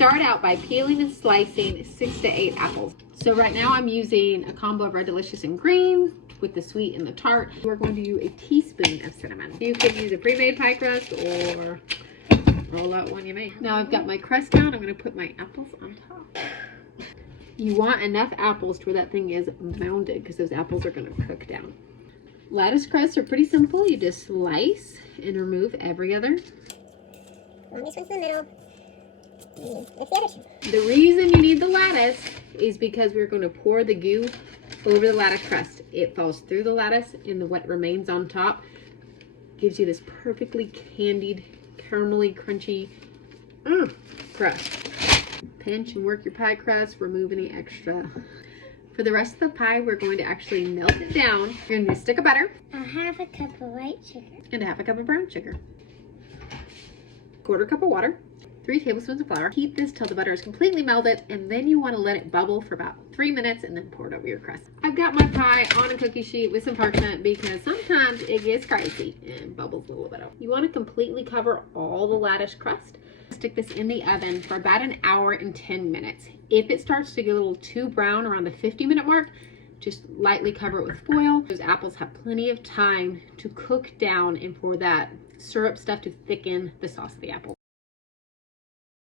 start out by peeling and slicing 6 to 8 apples. So right now I'm using a combo of Red Delicious and green with the sweet and the tart. We're going to use a teaspoon of cinnamon. You could use a pre-made pie crust or roll out one you make. Now I've got my crust down. I'm going to put my apples on top. You want enough apples to where that thing is mounded because those apples are going to cook down. Lattice crusts are pretty simple. You just slice and remove every other. This one's in the middle. It's the other two. The reason you need the lattice is because we're going to pour the goo over the lattice crust. It falls through the lattice and what remains on top gives you this perfectly candied, caramelly, crunchy crust. Pinch and work your pie crust, remove any extra. For the rest of the pie, we're going to actually melt it down. You're going to do a stick of butter. A half a cup of white sugar. And a half a cup of brown sugar. 1/4 cup of water. 3 tablespoons of flour. Heat this till the butter is completely melted, and then you want to let it bubble for about 3 minutes and then pour it over your crust. I've got my pie on a cookie sheet with some parchment because sometimes it gets crazy and bubbles a little bit out. You want to completely cover all the lattice crust. Stick this in the oven for about 1 hour and 10 minutes. If it starts to get a little too brown around the 50-minute mark, just lightly cover it with foil. Those apples have plenty of time to cook down and for that syrup stuff to thicken the sauce of the apple.